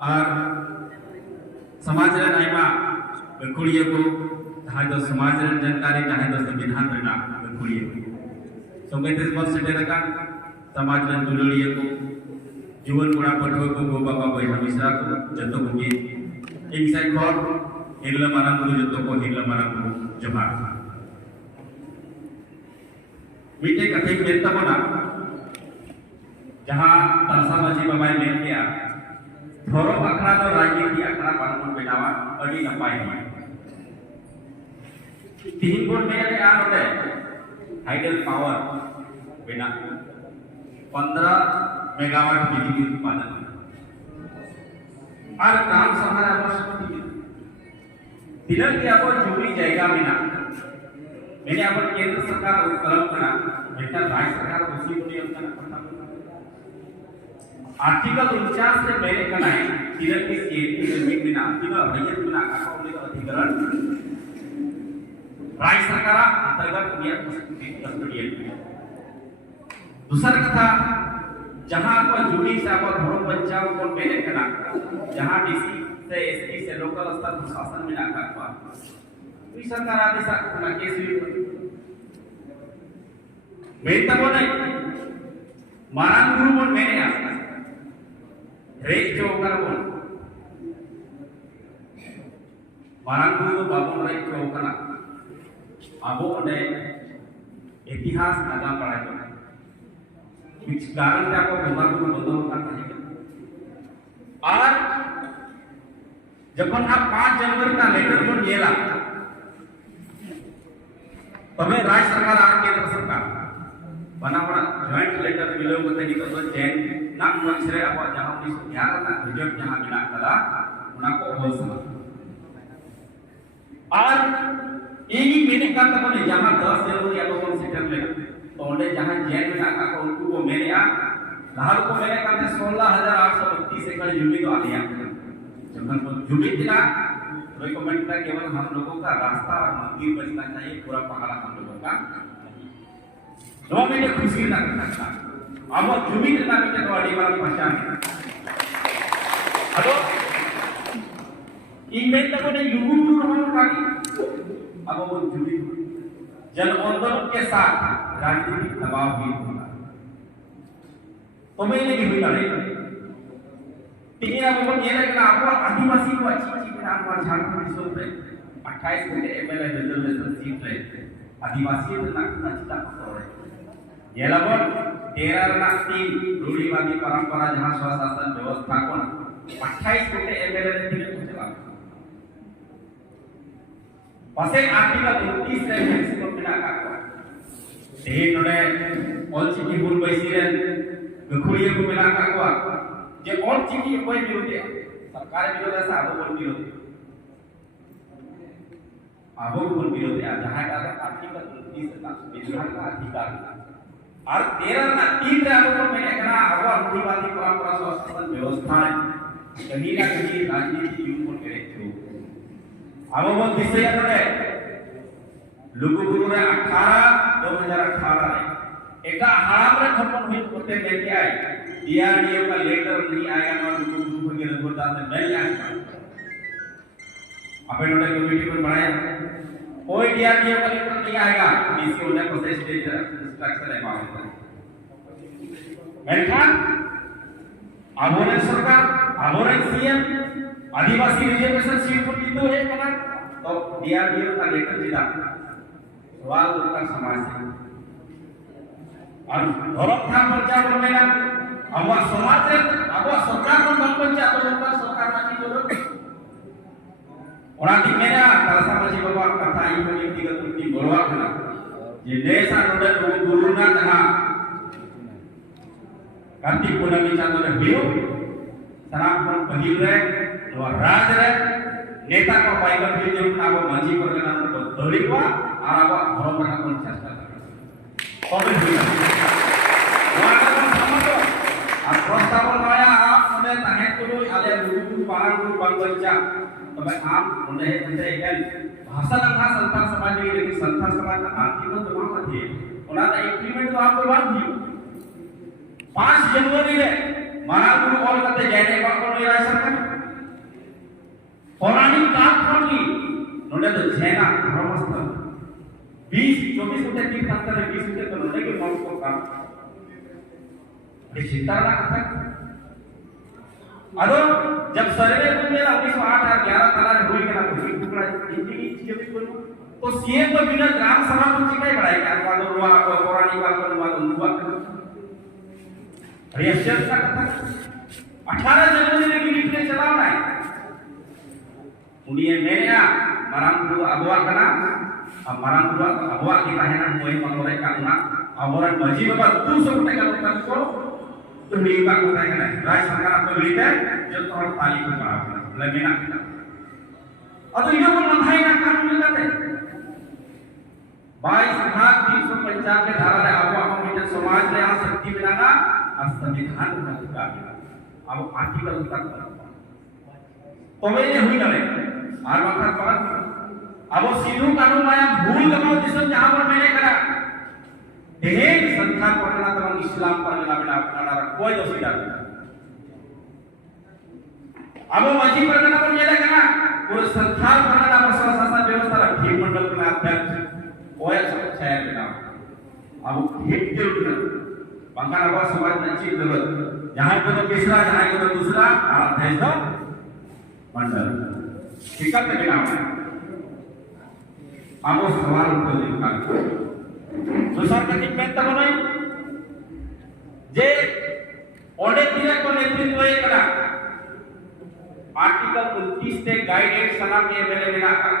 और समाज आयमा गखुड़िया को जहाँ दो समाज जानकारी जहाँ दो संविधान गखुड़िया संगे बस सेटेर समाज दुलड़िया को जुवन कोड़ा पठुआ को गो बाबा बहिना मिश्रा को जतो को एक साइड खर हिरला मारांग गुरु जतो को हिरला मारांग गुरु जोहार मिटे कथे मेनता बना जहाँ तरसा माजी बाबा मेन किया थोरो अखड़ा तो राजनीति अखड़ा पारमन बेनावा अड़ी नपाई है तीन बोर्ड में आ नोटे हाइडल पावर बेना 15 मेगावाट बिजली उत्पादन और काम समारा वर्ष तिलक की आपको जुबली जाएगा बिना मैंने अपन केंद्र सरकार उपक्रम करा बेटा राज्य सरकार दूसरी को नियम करना आर्टिकल 49 से मेरे कनाए तिलक की सीएटी जमीन बिना आर्टिकल रैयत बिना का अधिकरण राज्य सरकार अंतर्गत नियम दूसरा कथा जहां पर जुड़ी से आप धर्म बचाव को मेरे कना जहां डीसी से एसपी से लोकल स्तर प्रशासन में ना करवा कोई सरकार आदेश करना केस मेरे तब नहीं मारांग गुरु बोल मेरे आस्था रेज जो कर बोल मारांग गुरु बाबू रेज जो करना अबो ने इतिहास नागा पढ़ाई को कुछ कारण क्या को बंगा को बंदो करता है और जब आप 5 जनवरी का लेटर को येला तबे राज्य सरकार और केंद्र सरकार बना बड़ा जॉइंट लेटर मिलो को तनी को चेन ना मंचरे अब जहां भी सुधार ना रिजल्ट जहां बिना कदा उना को हो समा और यही मेरे का तब जहां 10 जनवरी या तो सेटल ले तो उन्हें जहां जेल में आका को उनको को मेरे आ लाहौर को मेरे का 16832 एकड़ जमीन तो आ गया जब को जमीन दिला रिकमेंड था केवल हम लोगों का रास्ता और मंदिर बचना चाहिए पूरा पहाड़ हम लोगों का दो महीने खुशी ना करता अब जमीन दिला के तो अड़ी वाली पहचान हेलो ईमेल तक ने लुगु हम काकी अब वो जमीन जन आंदोलन के साथ राजनीतिक दबाव भी होगा तो मैंने भी हुई लड़ाई तीन अब ये लगना आपको आदिवासी को अच्छी में आपको झारखंड रिजर्व पे 28 घंटे एमएलए रिजर्वेशन सीट रहे आदिवासी तो ना चिता हो रहे ये लगो 13 ना 3 रूढ़िवादी परंपरा जहां स्वशासन व्यवस्था को 28 घंटे एमएलए ने दिले चला पासे आर्टिकल 29 से मैक्सिमम बिना का तेन नोडे ऑल चिकी बुल बैसिरेन गखुड़िया को बिना का जे ऑल चिकी कोई विरोधी सरकार विरोधी से आबो बोल विरोधी आबो बोल विरोधी जहां का आर्टिकल 29 का विधान का अधिकार और 13 ना 3 रे आबो बोल मैंने कहा आबो रूढ़िवादी परंपरा स्वशासन व्यवस्था है कहीं ना कहीं राजनीति यूं बोल के रखो आबो बोल विषय है लुगु गुरु रे 18 रे एका हराम रे खपन हुई होते लेके आए डीआरडीओ का लेटर नहीं आया और लुगु गुरु के रिपोर्ट से मिल आया अपन ने कमेटी पर बनाया कोई डीआरडीओ का लेटर नहीं आएगा डीसी ने प्रोसेस स्ट्रक्चर है मामले मेनखान आबोरे सरकार आबोरे सीएम आदिवासी रिजर्वेशन सीट पर दीदो है कना तो डीआरडीओ का लेटर दिला सवाल उनका समाज से और धर्म था पंचायत में ना अब समाज से अब सरकार को बन पंचायत लोग सरकार का की जरूरत और आदि मेरा तरसा माजी बाबा कथा ई में व्यक्तिगत उनकी बोलवा था ये देशा नोडे गुरु ना जहां कार्तिक पूर्णिमा चांदो रे हियो सनातन पहिल रे तो राज रे नेता को पाइगर भी जो ना वो माजी पर ना तो दौड़ी को और अब धर्म का कोन चर्चा कौन हुई वाला को समझो और प्रस्ताव लाया आप उन्हें ताहे को आले गुरु पालन को बन बच्चा तो मैं आप उन्हें एकल भाषा तथा संतान समाज में लेकिन संतान समाज का आर्थिक तो वहां थे उना तो इंप्लीमेंट तो आपको बात दी 5 जनवरी रे मारा गुरु कॉल करते जाने का कोई राय सरकार नोडे तो जेना धर्मस्थल 20-24 उठे तीन अंतर 20 उठे तो नोडे के मौत को काम ये चिंता ना करता अदो जब सर्वे में 1908 और 11 ताला हुई के ना हुई टुकड़ा इनकी चीजें भी बोलूं तो सीएम तो बिना ग्राम सभा को चिकाई बढ़ाई क्या वालो रुआ को पुरानी बात को वालो रुआ अरे अशर का कथा 18 जनवरी की मीटिंग में चलाना है उन्हें मेरे marang dulu abuak kena marang dulu abuak kita hendak mulai mengorai karena aburan baju bapak tuh sampai kalau terkol tuh lima kita kena rai sangka apa berita jauh orang tali ke bawah lagi nak kita atau ini pun menghai nak kamu kita deh बाईस भाग 350 के धारा है आपको हम समाज में यहाँ शक्ति मिलाना और संविधान का अधिकार अब आर्टिकल तक तो मैंने हुई ना और वहाँ पर अब वो सिंधु कानून माया भूल गया जिसमें जहाँ पर मैंने करा देख संस्थान पढ़ना तो इस्लाम पढ़ना बिना अपना कोई दोषी नहीं अब वो मस्जिद पढ़ना तो ये देखना पूरे संस्थान पढ़ना पर शासन व्यवस्था रखी मंडल का अध्यक्ष कोई सब saya bilang अब एक जरूर बंगाल अब समाज नची जरूरत जहाँ को तो तीसरा जहाँ को तो दूसरा अध्यक्ष तो मंडल ठीक है बिना अब वो सवाल उनको लिखा दूसरा कहीं पेंट बनाई जे ऑडिट दिया को नेतृत्व ये करा आर्टिकल 29 से गाइडेंस सलाह के मेरे बिना का